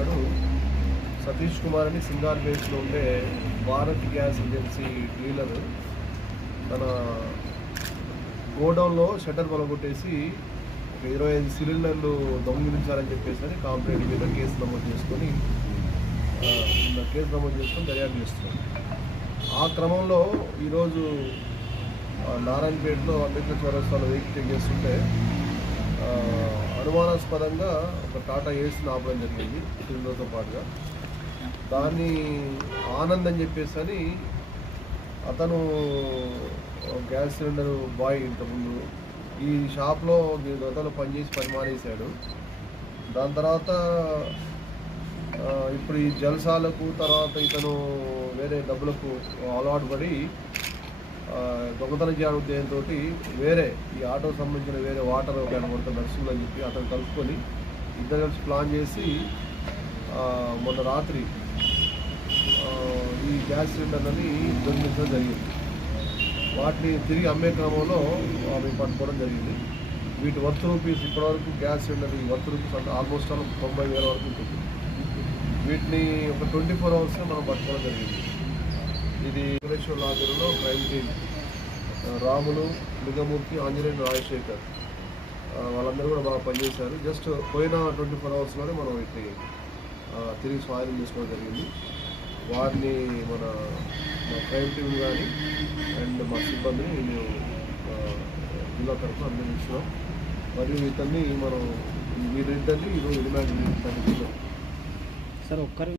నాడు సతీష్ కుమార్ అని సింగార్పేటలో ఉండే భారత్ గ్యాస్ ఏజెన్సీ డీలర్ తన గోడౌన్లో షట్టర్ పలగొట్టేసి 25 సిలిండర్లు దొంగిలించాలని చెప్పేసి కాంప్లైంట్ మీద కేసు నమోదు చేసుకొని దర్యాప్తు చేస్తున్నాం. ఆ క్రమంలో ఈరోజు నారాయణపేటలో అంబేద్కర్ చౌరస్తాలో వెహికల్ చెక్ చేస్తుంటే అనుమానాస్పదంగా ఒక టాటా ఏసీని ఆపడం జరిగింది సిలిండర్తో పాటుగా. దాన్ని ఆనంద్ అని చెప్పేసి అతను గ్యాస్ సిలిండర్ బాయ్ ఇంతకుముందు ఈ షాప్లో గతంలో పని మానేశాడు. దాని తర్వాత ఇప్పుడు ఈ జల్సాలకు తర్వాత ఇతను వేరే డబ్బులకు అలవాటు పడి దొంగతనం చేయాలని ఉద్దేశంతో వేరే ఈ ఆటోకు సంబంధించిన వేరే వాటర్ కొడుతున్న నర్సులు అని చెప్పి అతను కలుసుకొని ఇద్దరు కలిసి ప్లాన్ చేసి మొన్న రాత్రి ఈ గ్యాస్ సిలిండర్లని దొంగిలించడం జరిగింది. వాటిని తిరిగి అమ్మే క్రమంలో అవి పట్టుకోవడం జరిగింది. వీటి వర్త్ రూపీస్ ఇప్పటివరకు గ్యాస్ సిలిండర్ ఈ వర్త్ రూపీస్ అంటే ఆల్మోస్ట్ 90,000 వరకు ఉంటుంది. వీటిని ఒక 24 అవర్స్ మనం పట్టుకోవడం జరిగింది. ఇది వెంకటేశ్వర ఆధ్వర్యంలో క్రైమ్ టీమ్ రాములు, లింగమూర్తి, ఆంజనేయులు, రాజశేఖర్ వాళ్ళందరూ కూడా బాగా పనిచేశారు. జస్ట్ పోయిన 24 అవర్స్లోనే మనం వీటిని తిరిగి స్వాధీనం చేసుకోవడం జరిగింది. వారిని మన క్రైమ్ టీమ్ కానీ అండ్ మా సిబ్బందిని మేము జిల్లా తరఫున అభినందిస్తున్నాం. మరియు ఇతన్ని మనం వీరిద్దరిని ఈరోజు రిమాండ్ సార్ ఒక్కరు